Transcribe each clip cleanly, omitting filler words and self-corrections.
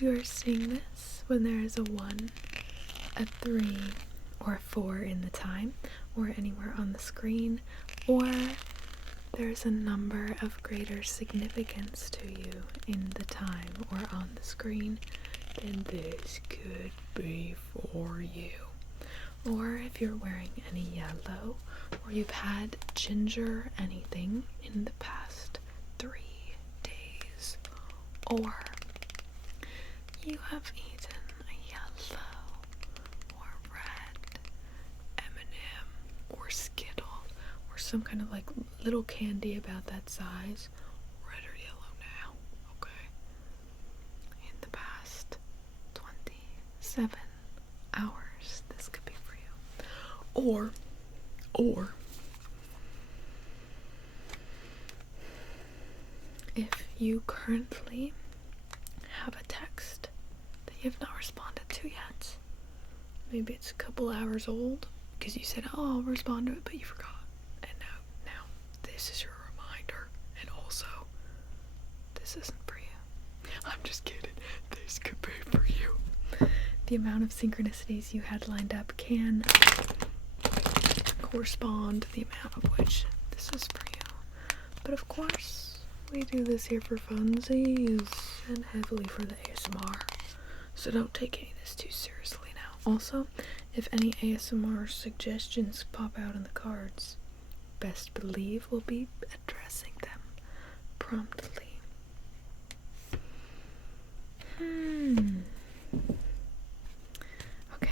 you are seeing this when there is a 1, a 3, or a 4 in the time, or anywhere on the screen, or there's a number of greater significance to you in the time or on the screen, then this could be for you. Or if you're wearing any yellow, or you've had ginger anything in the past 3 days, or you have eaten a yellow or red M&M or Skittle or some kind of like little candy about that size, red or yellow now, okay, in the past 27 hours, this could be for you. Or if you currently have a text that you have not responded to yet, maybe it's a couple hours old because you said, oh, I'll respond to it, but you forgot. And now this is your reminder. And also, this isn't for you. I'm just kidding. This could be for you. The amount of synchronicities you had lined up can correspond to the amount of which this is for you. But of course, we do this here for funsies and heavily for the ASMR. So don't take any of this too seriously now. Also, if any ASMR suggestions pop out in the cards, best believe we'll be addressing them promptly. Okay.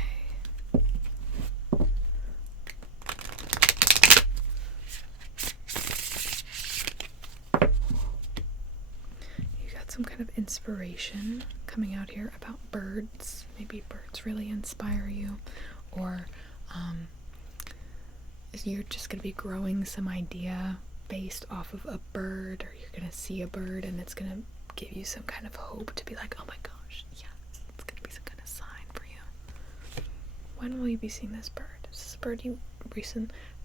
You got some kind of inspiration coming out here about birds. Maybe birds really inspire you, or you're just going to be growing some idea based off of a bird, or you're going to see a bird and it's going to give you some kind of hope to be like, oh my gosh, yes, it's going to be some kind of sign for you. When will you be seeing this bird? Is this a bird you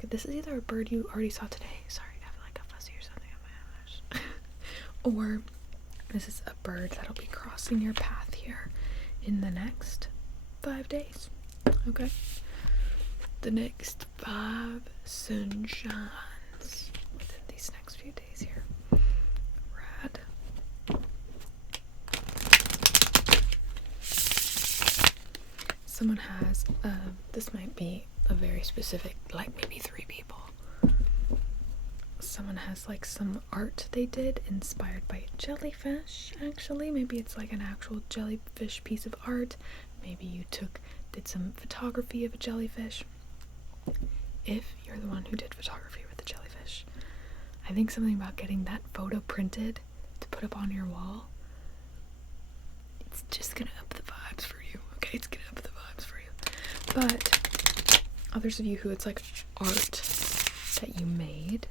this is either a bird you already saw today, sorry, I have like a fuzzy or something on my eyelash, or this is a bird that'll be crossing your path here in the next 5 days, okay? The next 5 sunshines within these next few days here. Rad. Someone has, this might be a very specific, like maybe 3 people. Someone has like some art they did inspired by a jellyfish, actually. Maybe it's like an actual jellyfish piece of art. Maybe you did some photography of a jellyfish. If you're the one who did photography with the jellyfish, I think something about getting that photo printed to put up on your wall, it's just gonna up the vibes for you, okay? It's gonna up the vibes for you. But others of you who it's like art that you made,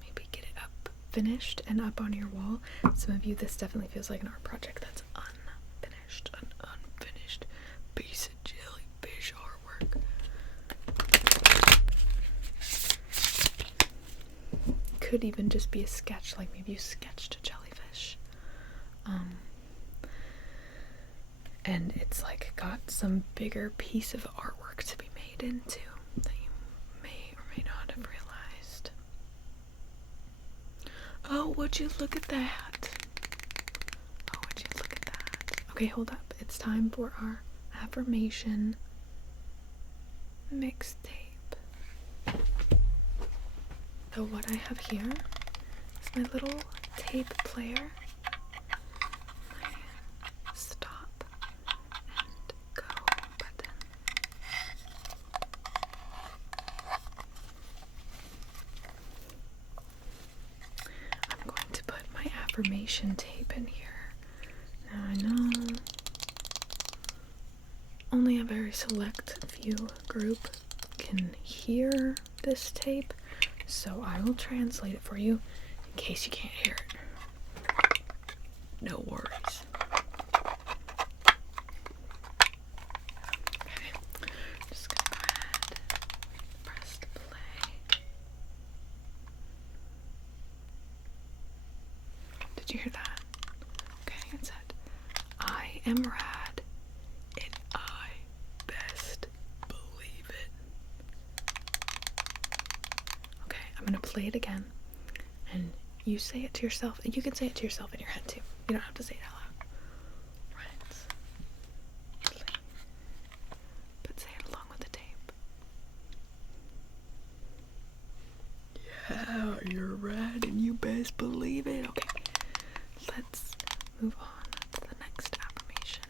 maybe get it up, finished, and up on your wall. Some of you, this definitely feels like an art project that's unfinished, an unfinished piece of jellyfish artwork. Could even just be a sketch, like maybe you sketched a jellyfish, and it's like got some bigger piece of artwork to be made into that you may or may not have realized. Oh, would you look at that? Oh, would you look at that? Okay, hold up. It's time for our affirmation mixtape. So what I have here is my little tape player, my stop and go button. I'm going to put my affirmation tape in here. Now I know only a very select few group can hear this tape, so I will translate it for you in case you can't hear it. No worries. Okay, just gonna go ahead, press play. Did you hear that? Okay, it said, I am rad, and I best believe it. Okay, I'm gonna play it again, and you say it to yourself, and you can say it to yourself in your head too. You don't have to say it out loud. Right. But say it along with the tape. Yeah, you're rad, and you best believe it. Okay, let's move on to the next affirmation.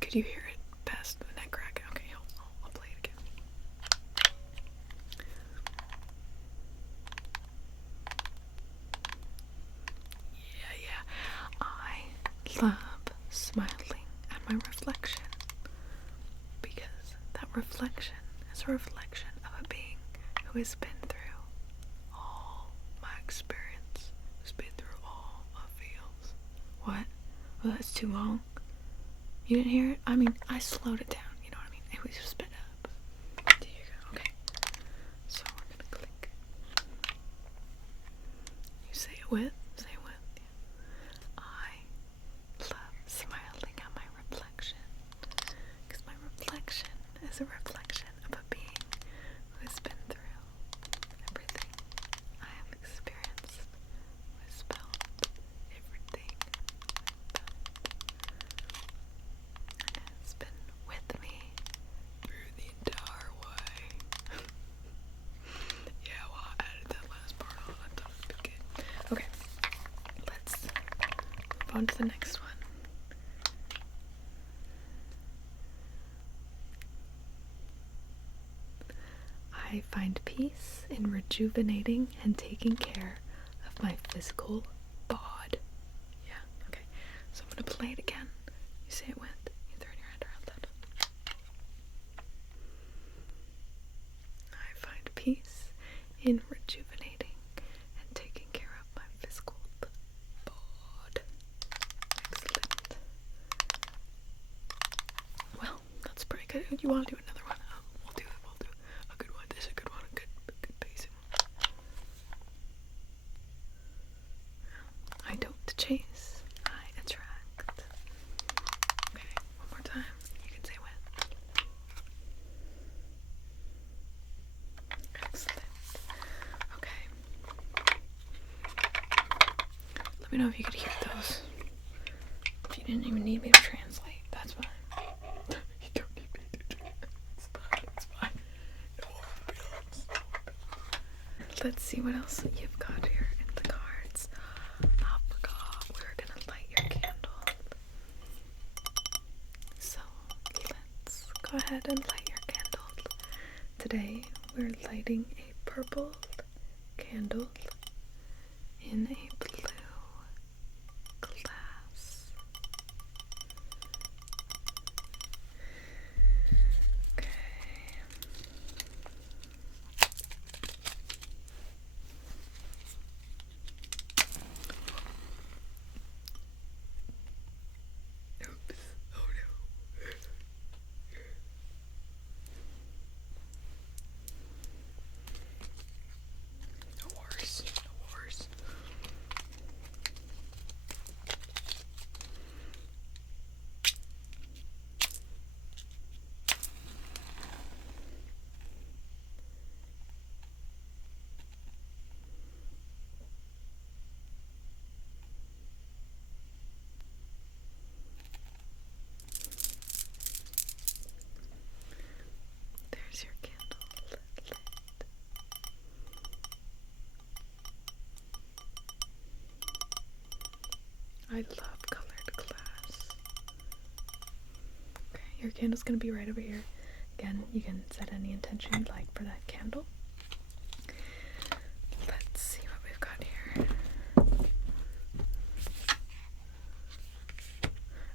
Could you hear it past the neck crack? Okay, I'll play it again. Yeah. I love smiling at my reflection, because that reflection is a reflection of a being who has been through all my experience, who's been through all my feels. What? Well, that's too long. You didn't hear it? I mean, I slowed it down, you know what I mean? It was just sped up. There you go. Okay. So we're gonna click. You say it with? Say it with. Yeah. I love smiling at my reflection, because my reflection is a reflection of a being who has been through everything I have experienced, who has felt everything and has been with me through the entire way. Yeah, well, I added that last part on. I thought it would be good. Okay, let's move on to the next one. I find peace in rejuvenating and taking care of my physical bod. Yeah, okay. So I'm gonna play it again. You say it with. You throw your hand around that. I find peace in rejuvenating and taking care of my physical bod. Excellent. Well, that's pretty good. You want to do another one? We'll do a good one. This is a good one. A good pacing. I don't chase, I attract. Okay, one more time. You can say when. Excellent. Okay. Let me know if you could hear those. If you didn't even need me to translate, that's fine. You don't need me to translate. It's fine. No more feelings. Let's see what else you've got here in the cards. I forgot we were gonna light your candle. So let's go ahead and light your candle. Today we're lighting a purple candle in a blue glass. Okay. Oops. Oh no. No worries. There's your candle lit. I love colored glass. Okay, your candle's gonna be right over here. Again, you can set any intention you'd like for that candle. Let's see what we've got here.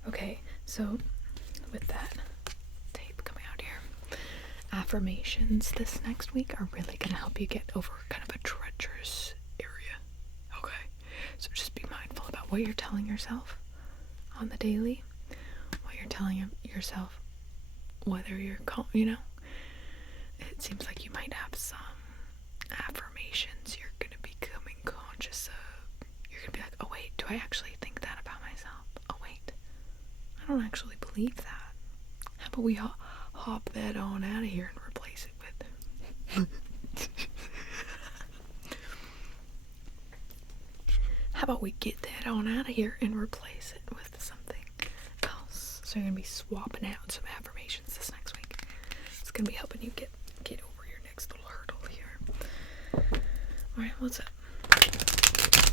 Okay, so with that tape coming out here, affirmations this next week are really gonna help you get over kind of a treacherous area. Okay, so just be mindful about what you're telling yourself on the daily, what you're telling yourself, whether you're it seems like you might have some leave that? How about we hop that on out of here and replace it with... How about we get that on out of here and replace it with something else? So you're going to be swapping out some affirmations this next week. It's going to be helping you get over your next little hurdle here. Alright, what's up?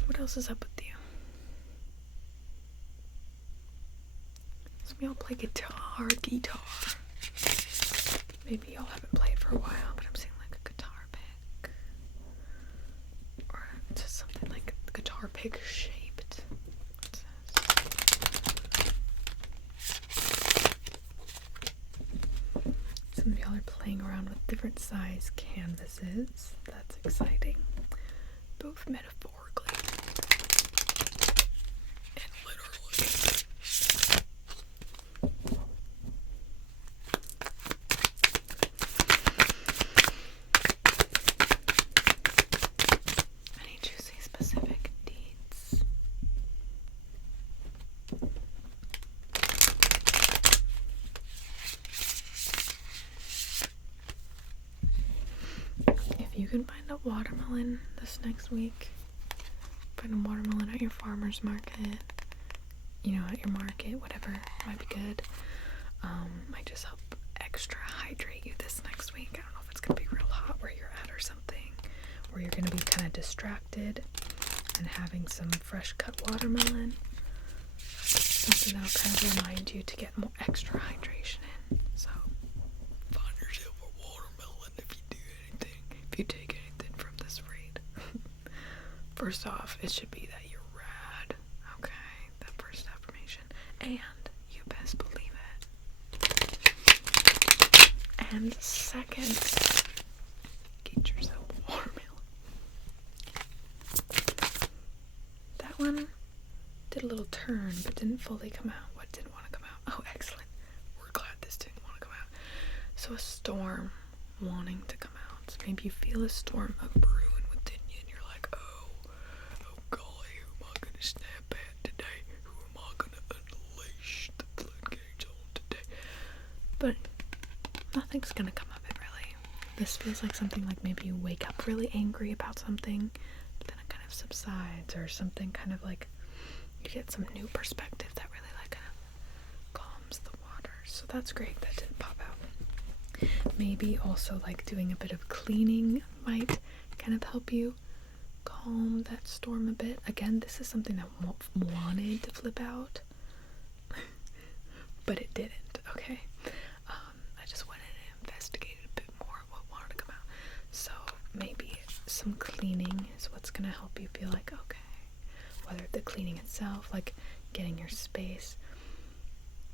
What else is up with you? Some of y'all play guitar. Maybe y'all haven't played for a while, but I'm seeing like a guitar pick. Or just something like guitar pick shaped. Some of y'all are playing around with different size canvases. That's exciting. Both metaphorically and literally. I need you to say specific deeds. If you can find a watermelon this next week, find a watermelon at your farmer's market, at your market, whatever, might be good. Might just help extra hydrate you this next week. I don't know if it's gonna be real hot where you're at or something, or you're gonna be kind of distracted, and having some fresh cut watermelon, something that'll kind of remind you to get more extra hydration in. So find yourself a watermelon if you take anything from this read. First off, it should be that you're rad. Okay, that first affirmation. And you best believe it. And second, get yourself a watermelon. That one did a little turn, but didn't fully come out. What didn't want to come out? Oh, excellent. We're glad this didn't want to come out. So a storm wanting to come out. Maybe you feel a storm of brewing within you, and you're like, oh golly, who am I going to snap at today? Who am I going to unleash the floodgates on today? But nothing's going to come of it, really. This feels like something like maybe you wake up really angry about something, but then it kind of subsides, or something kind of like you get some new perspective that really like kind of calms the waters. So that's great. That didn't pop out. Maybe also like doing a bit of cleaning might kind of help you calm that storm a bit. Again, this is something that wanted to flip out, but it didn't, okay? I just went in and investigated a bit more what wanted to come out. So maybe some cleaning is what's going to help you feel like, okay, whether the cleaning itself, like getting your space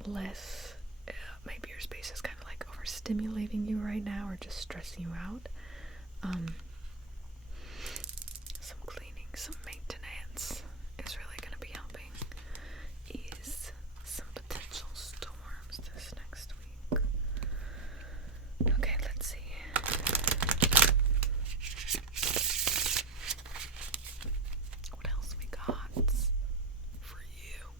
less, maybe your space is kind of like overstimulating you right now or just stressing you out. Some cleaning, some maintenance is really going to be helping ease some potential storms this next week. Okay, let's see. What else we got for you?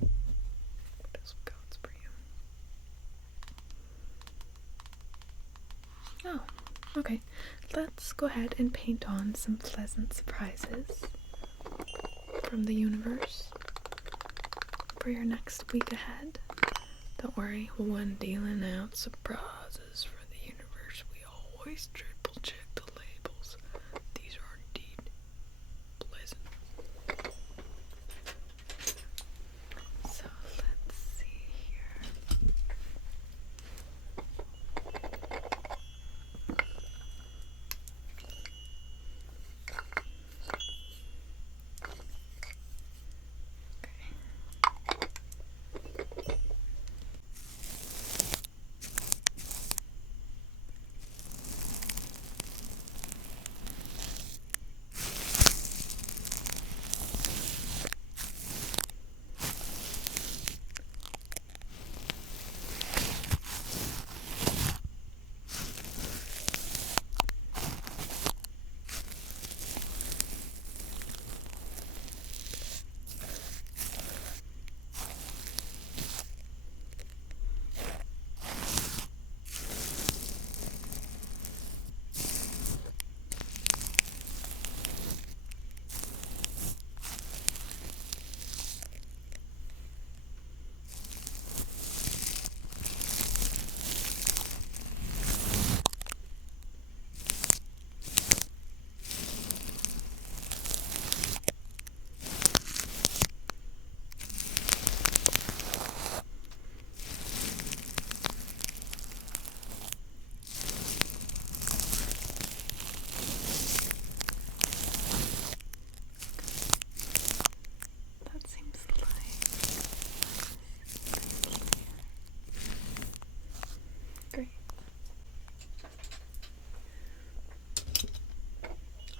What else we got for you? Oh, okay. Let's go ahead and paint on some pleasant surprises from the universe for your next week ahead. Don't worry, when dealing out surprises for the universe, we always triple check the labels. These are indeed pleasant. So let's see here.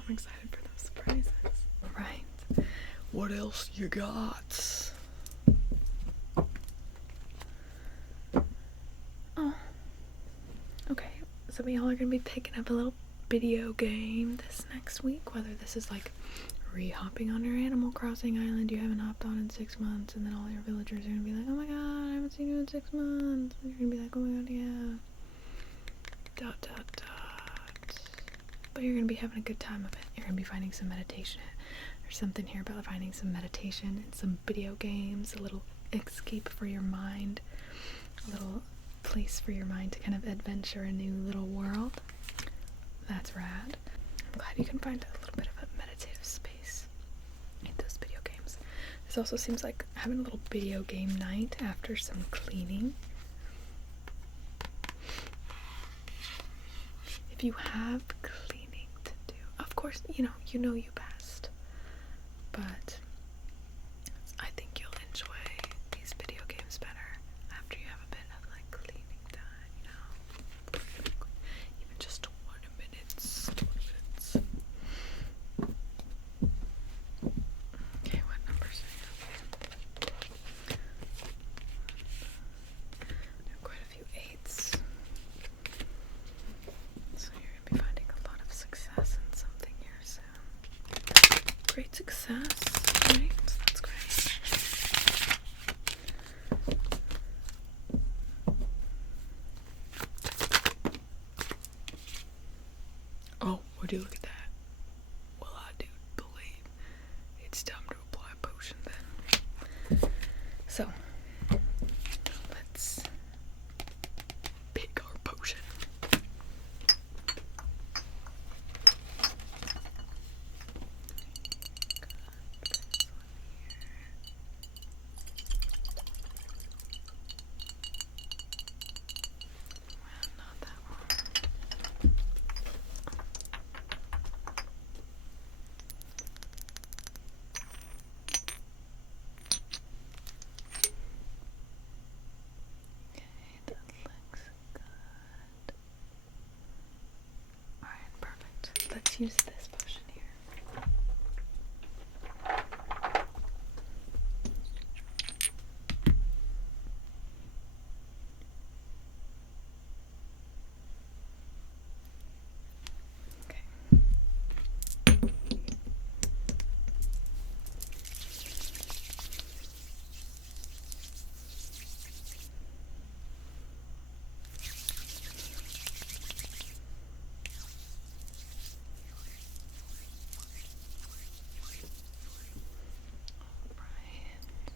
I'm excited for those surprises. Alright, what else you got? Oh, okay, so we all are gonna be picking up a little video game this next week, whether this is like re-hopping on your Animal Crossing island you haven't hopped on in 6 months, and then all your villagers are gonna be like, oh my god, I haven't seen you in 6 months, and you're gonna be like, oh my god, yeah, dot dot dot, but you're gonna be having a good time of it. You're gonna be finding some meditation. There's something here about finding some meditation and some video games, a little escape for your mind, a little place for your mind to kind of adventure a new little world. That's rad. I'm glad you can find a little bit of a meditative space in those video games. This also seems like having a little video game night after some cleaning. If you have cleaning to do, of course, you know you best, but I think you'll enjoy these video games better after you have a bit of like cleaning time, you know? Even just 20 minutes. Okay, what numbers are you? I have quite a few 8s. So you're going to be finding a lot of success in something here soon. Great success, right? That's great. Oh, would you look at that? Well, I do believe it's time to apply a potion then. So, let's pick our potion. Not that one. Okay, that looks good. Alright, perfect. Let's use this potion here. Okay. Alright.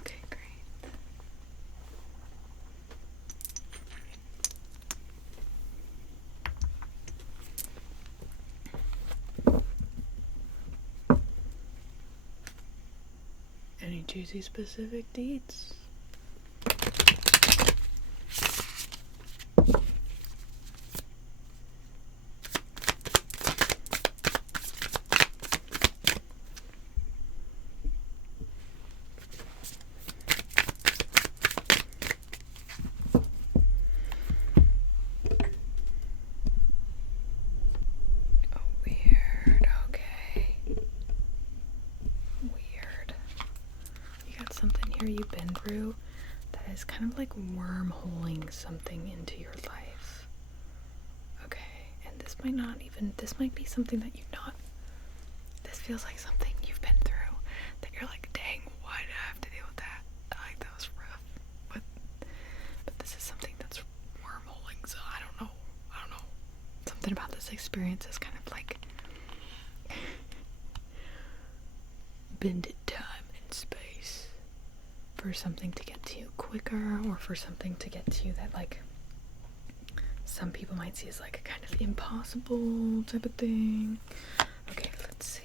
Okay, great. Any juicy specific deets? Oh, weird. Okay. Weird. You got something here you've been through that is kind of like wormholing something into your life. Okay, and this might be something that this feels like something you've been through that you're like, dang, why did I have to deal with that? Like, that was rough. But this is something that's wormholing, so I don't know. Something about this experience is kind of like bend time and space for something to get to you quicker, or for something to get to you that, like, some people might see as like a kind of impossible type of thing. Okay, let's see.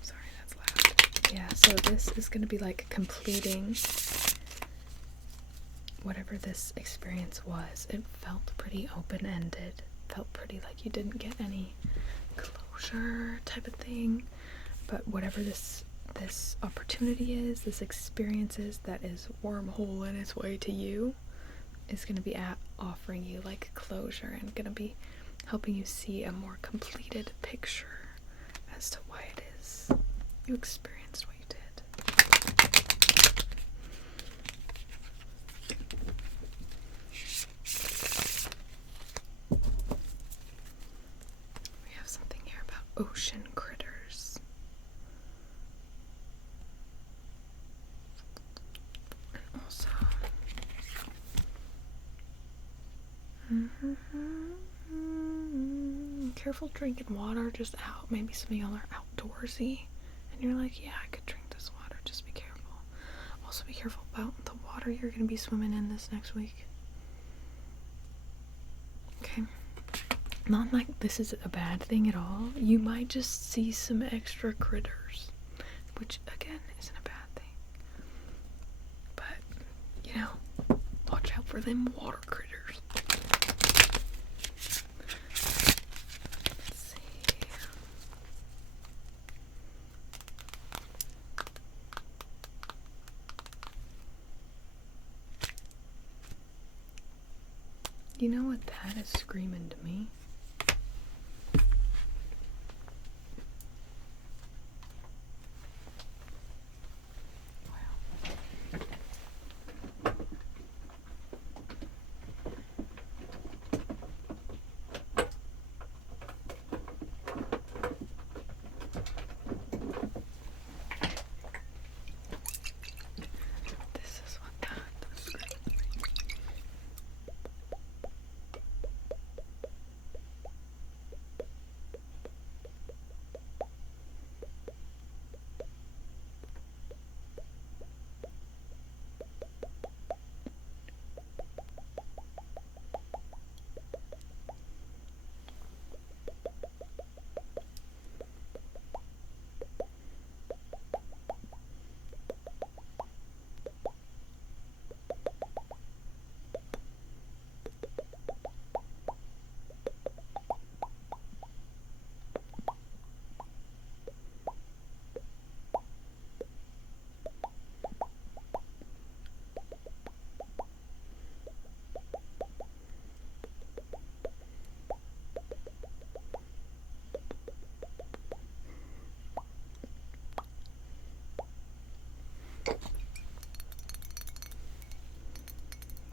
Sorry, that's loud. Yeah, so this is going to be like completing whatever this experience was. It felt pretty open-ended. Felt pretty like you didn't get any closure type of thing. But whatever this opportunity is, this experience is, that is wormhole in its way to you, is going to be offering you like closure, and going to be helping you see a more completed picture as to why it is you experienced what you did. We have something here about ocean critters. And also, careful drinking water just out. Maybe some of y'all are outdoorsy and you're like, yeah, I could drink this water, just be careful. Also be careful about the water you're going to be swimming in this next week. Okay, not like this is a bad thing at all. You might just see some extra critters, which again isn't a bad thing, but you know, watch out for them water critters. You know what that is screaming to me? This is what that is screaming to me.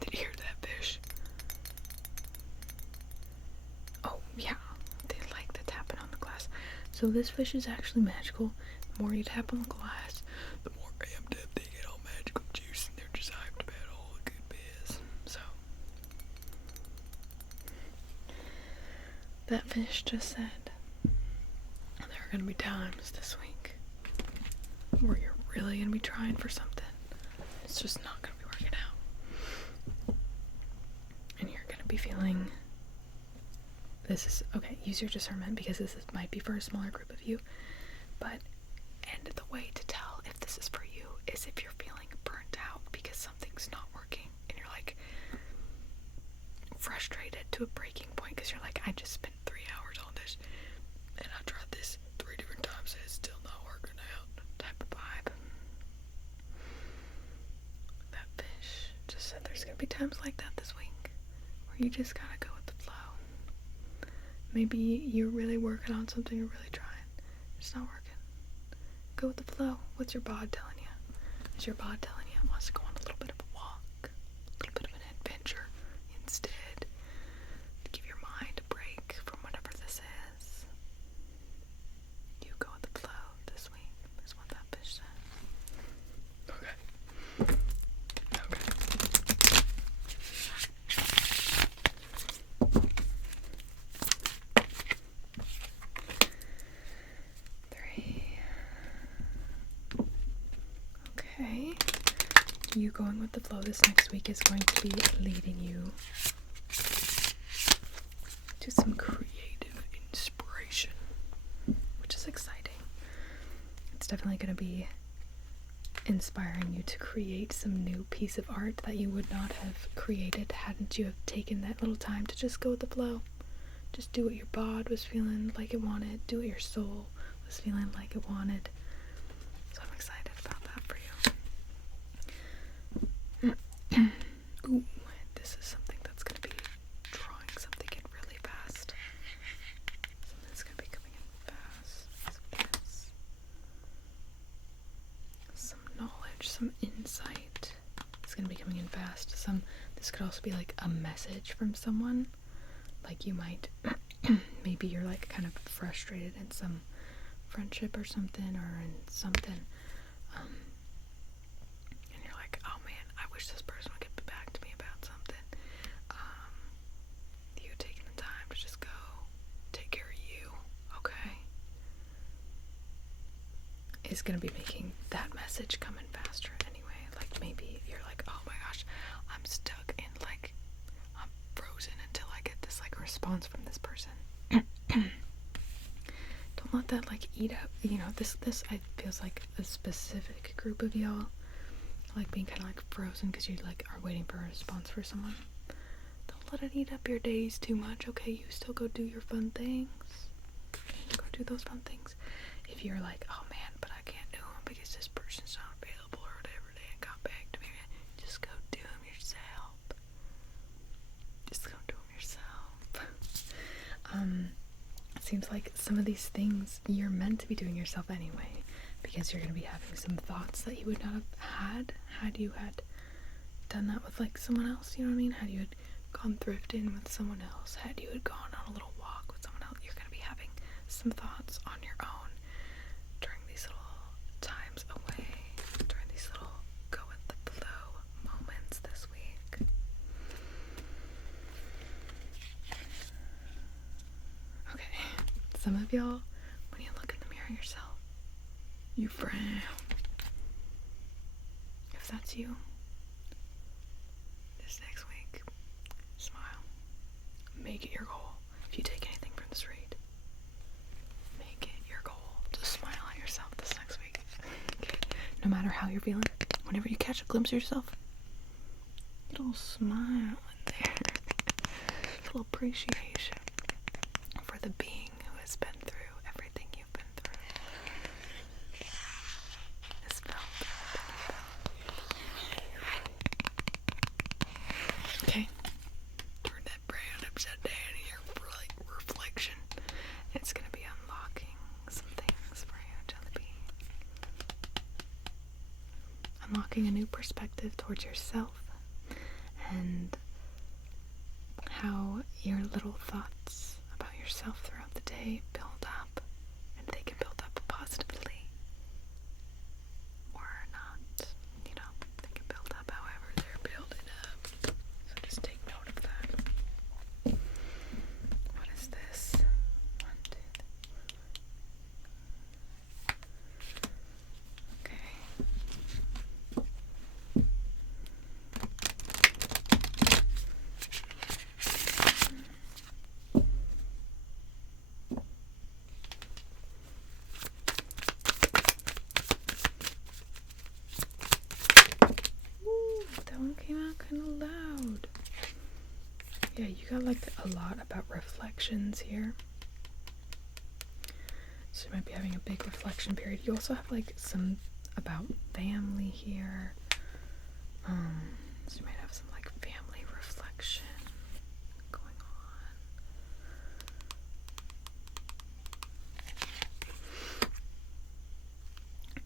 Did you hear that fish? Oh yeah, they like the tapping on the glass. So this fish is actually magical. The more you tap on the glass, the more amped up they get all magical juice, and they're just hyped about all the good biz. So that fish just said there are gonna be times this week where you're really gonna be trying for something. It's just not gonna be working out. And you're gonna be feeling, this is, okay, use your discernment, because might be for a smaller group of you, but, and the way to tell if this is for you is if you're feeling burnt out because something's not working, and you're like frustrated to a breaking point because you're like, I just spent 3 hours on this, and I tried this 3 different times and it's still not working out, type of vibe. That fish just said there's gonna be times like that this week where you just gotta go with the flow. Maybe you're really working on something, you're really trying, it's not working. Go with the flow. What's your bod telling you? Is your bod telling you it wants to go on a little bit of a walk, a little bit of an adventure instead, to give your mind a break from whatever this is? You go with the flow this week, is what that fish said. you going with the flow this next week is going to be leading you to some creative inspiration, which is exciting. It's definitely going to be inspiring you to create some new piece of art that you would not have created hadn't you have taken that little time to just go with the flow. Just do what your bod was feeling like it wanted, do what your soul was feeling like it wanted. So I'm excited about that for you. Ooh, this is something that's going to be drawing something in really fast. Something's going to be coming in fast. Yes. Some knowledge, some insight. It's going to be coming in fast. This could also be like a message from someone. Like you might, maybe you're like kind of frustrated in some friendship or something, or in something, and you're like, oh man, I wish this person would get back to me about something. You taking the time to just go take care of you, okay, is gonna be making that message come in faster anyway. Like maybe you're like, oh my gosh, I'm stuck in like, I'm frozen until I get this like response from this person. Don't let that like eat up, this I feels like a specific group of y'all, like being kind of like frozen because you like are waiting for a response for someone. Don't let it eat up your days too much, okay? You still go do your fun things. Go do those fun things. If you're like, oh man, but I can't do them because this person's not available or whatever, they ain't got back to me, just go do them yourself. Just go do them yourself. It seems like some of these things you're meant to be doing yourself anyway, because you're going to be having some thoughts that you would not have had you had done that with like someone else, you know what I mean? Had you had gone thrifting with someone else, had you had gone on a little walk with someone else, you're going to be having some thoughts on your own during these little times away, during these little go with the flow moments this week. Okay, some of y'all, when you look in the mirror yourself, you frown. If that's you, this next week, smile. Make it your goal. If you take anything from this read, make it your goal to smile at yourself this next week. Okay? No matter how you're feeling, whenever you catch a glimpse of yourself, little smile in there. A little appreciation for the being who has been through everything you've been through. It's felt. Okay. Turn that brain upside down in your reflection. It's going to be unlocking some things for you to be. Unlocking a new perspective towards yourself and how your little thoughts about yourself throughout the day build up, and they can build up positively or not, they can build up however they're building up. So just take note of that. What is this? 1, 2, 3. Okay. That one came out kind of loud. Yeah, you got like a lot about reflections here. So you might be having a big reflection period. You also have like some about family here. So you might have some like family reflection going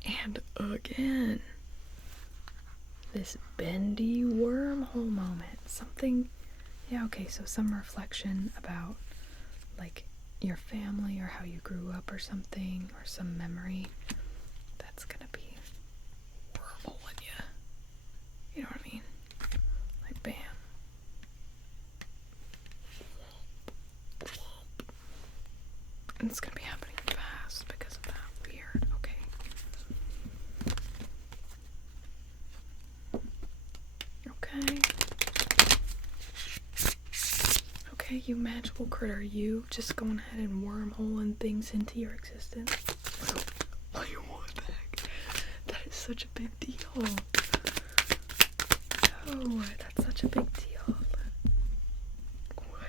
on. And again, this bendy wormhole moment. Something, yeah, okay, so some reflection about like your family or how you grew up or something, or some memory that's gonna be wormholing you. You know what I mean? Like bam. And it's gonna be happening fast because of that. Weird, okay. Okay, you magical critter, you just going ahead and wormholing things into your existence. Oh, you want that? That is such a big deal. Oh, that's such a big deal. What?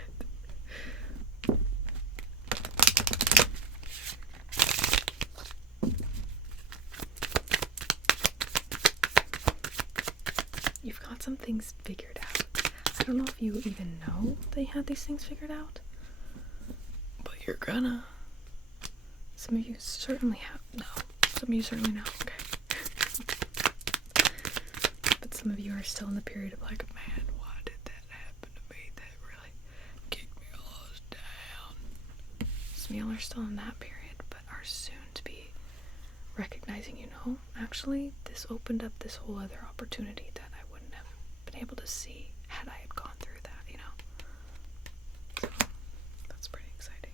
You've got some things figured out. I don't know if you even know they had these things figured out, but you're gonna. Some of you certainly have. No, some of you certainly know. Okay. But some of you are still in the period of like, man, why did that happen to me? That really kicked me all down. Some of y'all are still in that period, but are soon to be recognizing, actually, this opened up this whole other opportunity that I wouldn't have been able to see had I had gone through that, So, that's pretty exciting.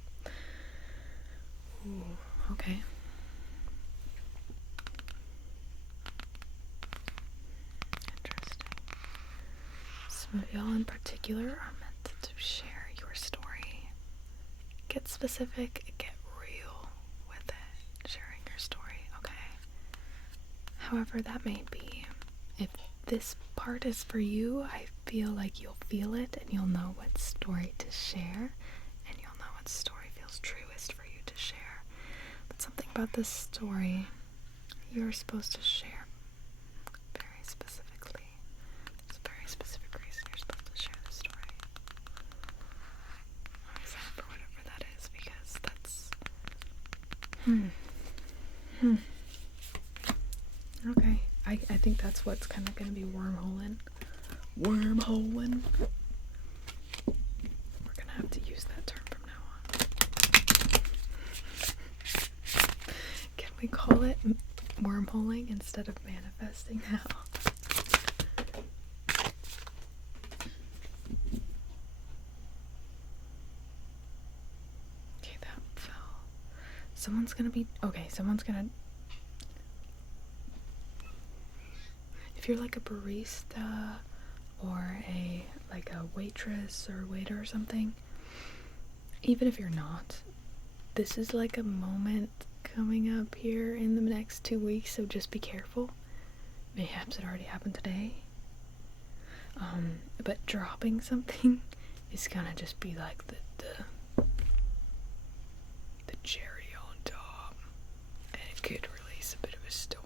Ooh, okay. Interesting. Some of y'all in particular are meant to share your story. Get specific, get real with it, sharing your story, okay? However that may be, if this part is for you, I feel like you'll feel it and you'll know what story to share, and you'll know what story feels truest for you to share. But something about this story you're supposed to share very specifically. There's a very specific reason you're supposed to share this story. I'm excited for whatever that is, because that's okay. I think that's what's kind of going to be wormholing. Wormholing. We're going to have to use that term from now on. Can we call it wormholing instead of manifesting now? Okay, that fell. Someone's going to if you're like a barista or a waitress or waiter or something, even if you're not, this is like a moment coming up here in the next 2 weeks, so just be careful. Mayhaps it already happened today. But dropping something is gonna just be like the cherry on top, and it could release a bit of a storm.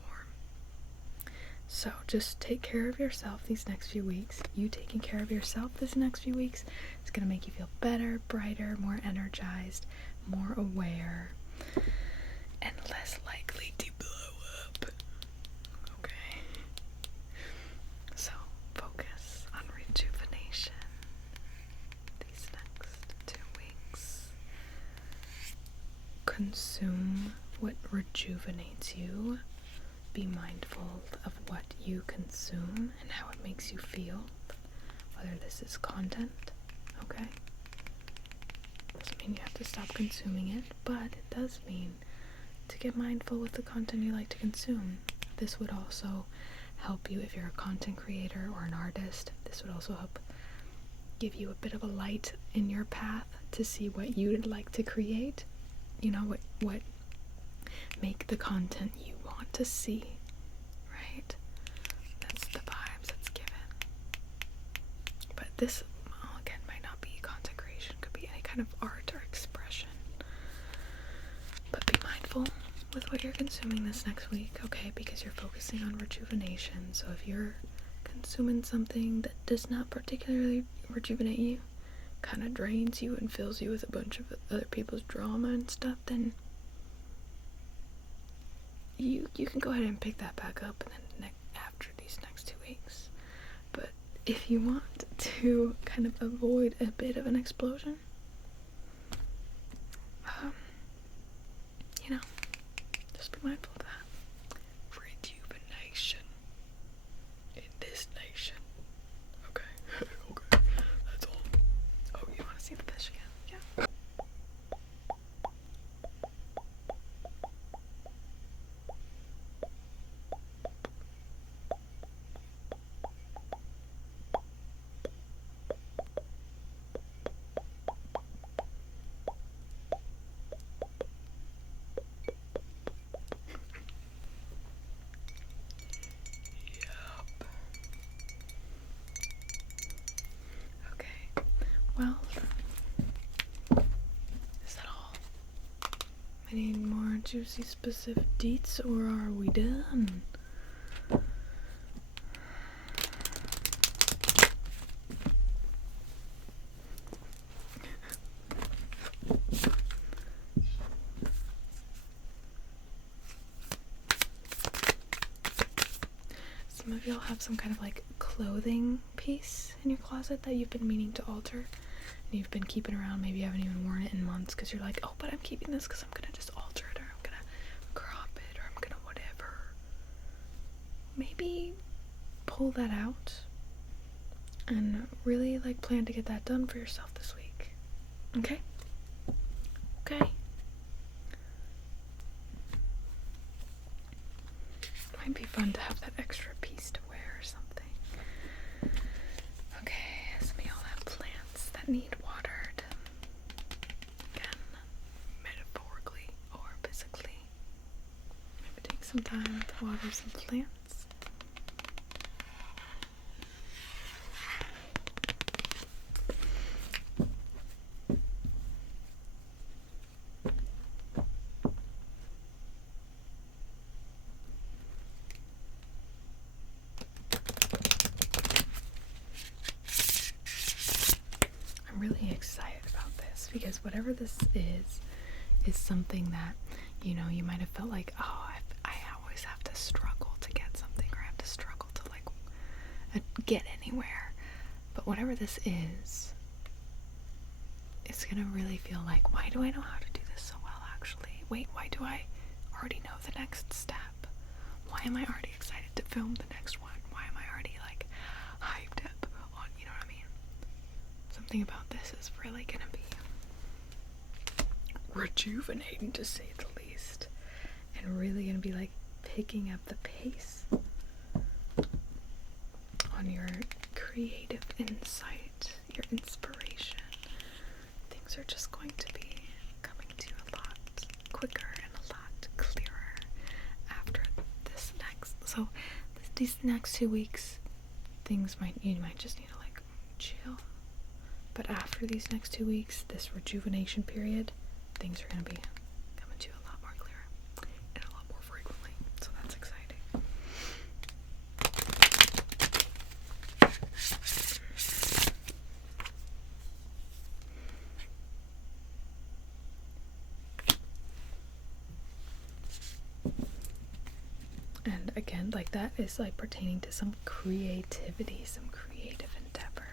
So just take care of yourself these next few weeks. You taking care of yourself this next few weeks is going to make you feel better, brighter, more energized, more aware, and less likely to blow up. Okay? So focus on rejuvenation these next 2 weeks. Consume what rejuvenates you. Be mindful of what you consume and how it makes you feel, whether this is content, okay? Doesn't mean you have to stop consuming it, but it does mean to get mindful with the content you like to consume. This would also help you if you're a content creator or an artist. This would also help give you a bit of a light in your path to see what you'd like to create. What make the content you want to see, right? That's the vibes it's given. But this, again, might not be content creation. Could be any kind of art or expression. But be mindful with what you're consuming this next week, okay? Because you're focusing on rejuvenation. So if you're consuming something that does not particularly rejuvenate you, kind of drains you and fills you with a bunch of other people's drama and stuff, then you can go ahead and pick that back up and then after these next 2 weeks. But if you want to kind of avoid a bit of an explosion, just be mindful of that. Rejuvenation in this nation. Okay. Okay. That's all. Oh, you want to see the fish again? Yeah. Any more juicy specific deets, or are we done? Some of y'all have some kind of like clothing piece in your closet that you've been meaning to alter, and you've been keeping around. Maybe you haven't even worn it in months because you're like, oh, but I'm keeping this because I'm gonna just alter it, or I'm gonna crop it, or I'm gonna whatever. Maybe pull that out and really like plan to get that done for yourself this week. Okay? Okay. Might be fun to have that extra piece to wear or something. Okay, some of y'all have plants that need watered. Again, metaphorically or physically. Maybe take some time to water some plants. I'm really excited about this because whatever this is something that, you know, you might have felt like, oh, I always have to struggle to get something, or I have to struggle to like get anywhere. But whatever this is, it's gonna really feel like, why do I know how to do this so well actually? Wait, why do I already know the next step? Why am I already excited to film the next one? Why am I already like hyped up on, you know what I mean? Something about this is really gonna be rejuvenating, to say the least, and really gonna be like picking up the pace on your creative insight, your inspiration. Things are just going to be coming to you a lot quicker and a lot clearer after this next. So these next 2 weeks, you might just need to like chill. But after these next 2 weeks, this rejuvenation period, things are going to be coming to you a lot more clearer and a lot more frequently. So that's exciting. And again, like that is like pertaining to some creativity, some creative endeavor,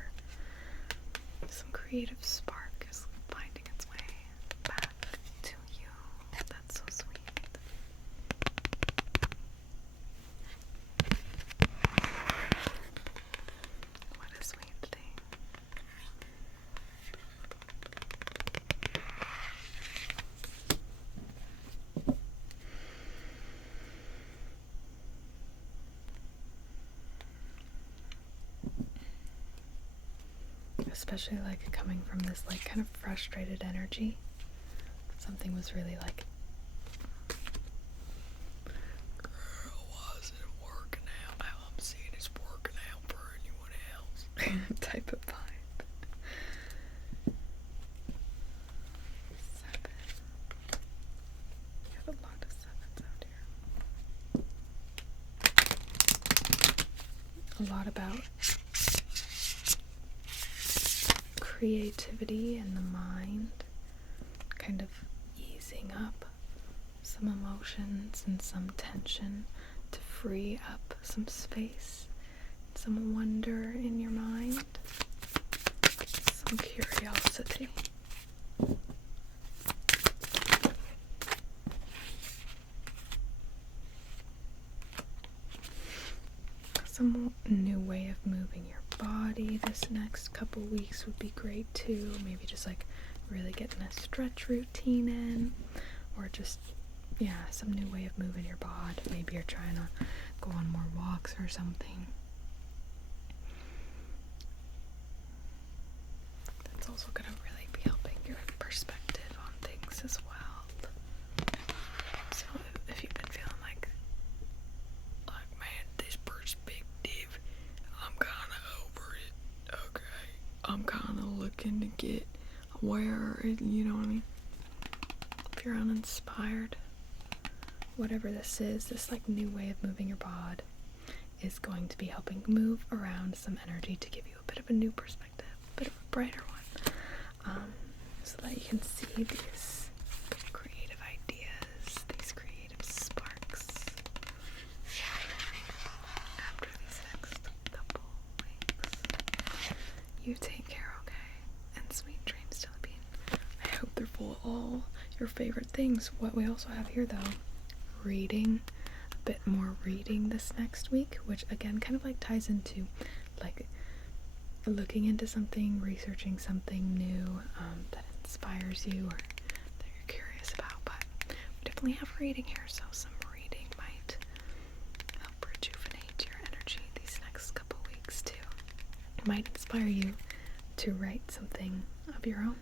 some creative spark is finding its way back to you. That's so sweet. What a sweet thing. Especially like coming from this like kind of frustrated energy. Something was really like, girl, why is it working out? All I'm seeing is working out for anyone else. Type of vibe. 7. You have a lot of 7s out here. A lot about creativity and the mind, kind of easing up some emotions and some tension to free up some space, some wonder in your mind, some curiosity. Some new way of moving your body this next couple weeks would be great too. Maybe just like really getting a stretch routine in, or just, yeah, some new way of moving your body. Maybe you're trying to go on more walks or something. That's also going to really be helping your perspective on things as well. So if you've been feeling like man, this perspective, I'm kind of over it, okay? I'm kind of looking to get where, you know what I mean? if you're uninspired, whatever this is, this like new way of moving your bod is going to be helping move around some energy to give you a bit of a new perspective, a bit of a brighter one, so that you can see these creative ideas, these creative sparks after these next couple weeks. You take care, okay? And sweet dreams, Jelly Bean. I hope they're full of all your favorite things. What we also have here, though, reading, a bit more reading this next week, which again kind of like ties into like looking into something, researching something new that inspires you or that you're curious about. But we definitely have reading here, so some reading might help rejuvenate your energy these next couple weeks too. It might inspire you to write something of your own.